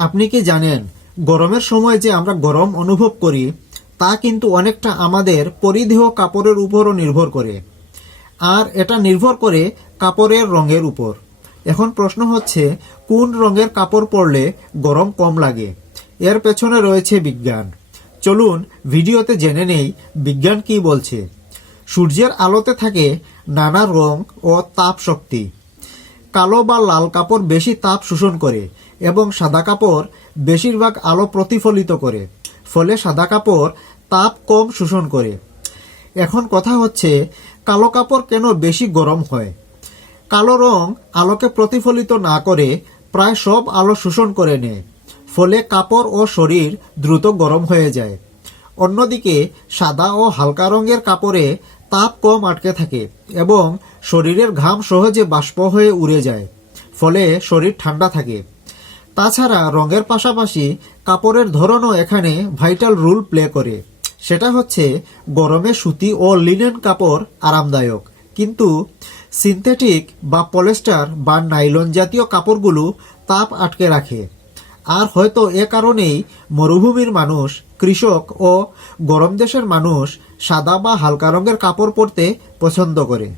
আপনি কি জানেন গরমের সময় যে আমরা গরম অনুভব করি তা কিন্তু অনেকটা আমাদের পরিধেয় কাপড়ের উপরও নির্ভর করে, আর এটা নির্ভর করে কাপড়ের রঙের উপর। এখন প্রশ্ন হচ্ছে, কোন রঙের কাপড় পরলে গরম কম লাগে? এর পেছনে রয়েছে বিজ্ঞান। চলুন ভিডিওতে জেনে নেই বিজ্ঞান কি বলছে। সূর্যের আলোতে থাকে নানা রং ও তাপ শক্তি। কালো বা লাল কাপড় বেশি তাপ শোষণ করে এবং সাদা কাপড় বেশিরভাগ আলো প্রতিফলিত করে, ফলে সাদা কাপড় তাপ কম শোষণ করে। এখন কথা হচ্ছে, কালো কাপড় কেন বেশি গরম হয়? কালো রং আলোকে প্রতিফলিত না করে প্রায় সব আলো শোষণ করে নেয়, ফলে কাপড় ও শরীর দ্রুত গরম হয়ে যায়। অন্যদিকে সাদা ও হালকা রঙের কাপড়ে তাপ কম আটকে থাকে এবং শরীরের ঘাম সহজে বাষ্প হয়ে উড়ে যায়, ফলে শরীর ঠান্ডা থাকে। তাছাড়া রঙের পাশাপাশি কাপড়ের ধরনও এখানে ভাইটাল রোল প্লে করে। সেটা হচ্ছে, গরমে সুতি ও লিনেন কাপড় আরামদায়ক, কিন্তু সিনথেটিক বা পলিস্টার বা নাইলন জাতীয় কাপড়গুলো তাপ আটকে রাখে। আর হয়তো এ কারণেই মরুভূমির মানুষ, কৃষক ও গরম দেশের মানুষ সাদা বা হালকা রঙের কাপড় পরতে পছন্দ করে।